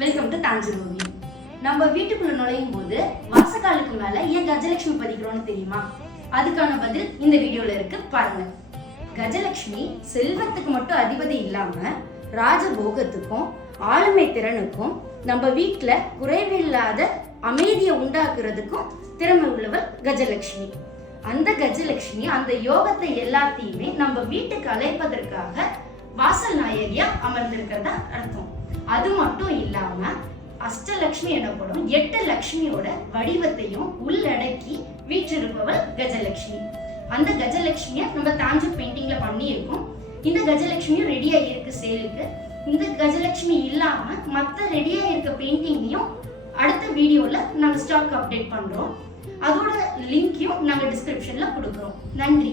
Welcome to Tanjore movie. நம்ம வீட்டுக்குள்ள நுழையும் போது வாசக்காலுக்கு மேல ஏன் கஜலட்சுமி பதிக்கிறோம்னு தெரியுமா? அதுக்கான பதில் இந்த வீடியோல இருக்கு, பாருங்க. கஜலட்சுமி செல்வத்துக்கு மட்டும் அதிபதி இல்லாம ராஜபோகத்துக்கும் ஆளுமை திறனுக்கும் நம்ம வீட்டுல குறைவில்லாத அமைதியை உண்டாக்குறதுக்கும் திறமை உள்ளவர் கஜலட்சுமி. அந்த கஜலட்சுமி அந்த யோகத்தை எல்லாத்தையுமே நம்ம வீட்டுக்கு அழைப்பதற்காக வாசல் நாயகியா அமர்ந்திருக்கிறதா அர்த்தம். அது மட்டும் இல்லாம அஷ்டலட்சுமி எனப்படும் 8 லட்சுமியோட வடிவத்தையும் உள்ளடக்கி வீற்றிருப்பவள் கஜலட்சுமி. அந்த கஜலட்சுமிய நம்ம தாஞ்சூர் பெயிண்டிங்ல பண்ணியிருக்கோம். இந்த கஜலட்சுமியும் ரெடியா இருக்கு சேலுக்கு. இந்த கஜலட்சுமி இல்லாம மற்ற ரெடியா இருக்க பெயிண்டிங்கையும் அடுத்த வீடியோல நாங்க ஸ்டாக் அப்டேட் பண்றோம். அதோட லிங்கையும் நாங்க டிஸ்கிரிப்ஷன்ல கொடுக்குறோம். நன்றி.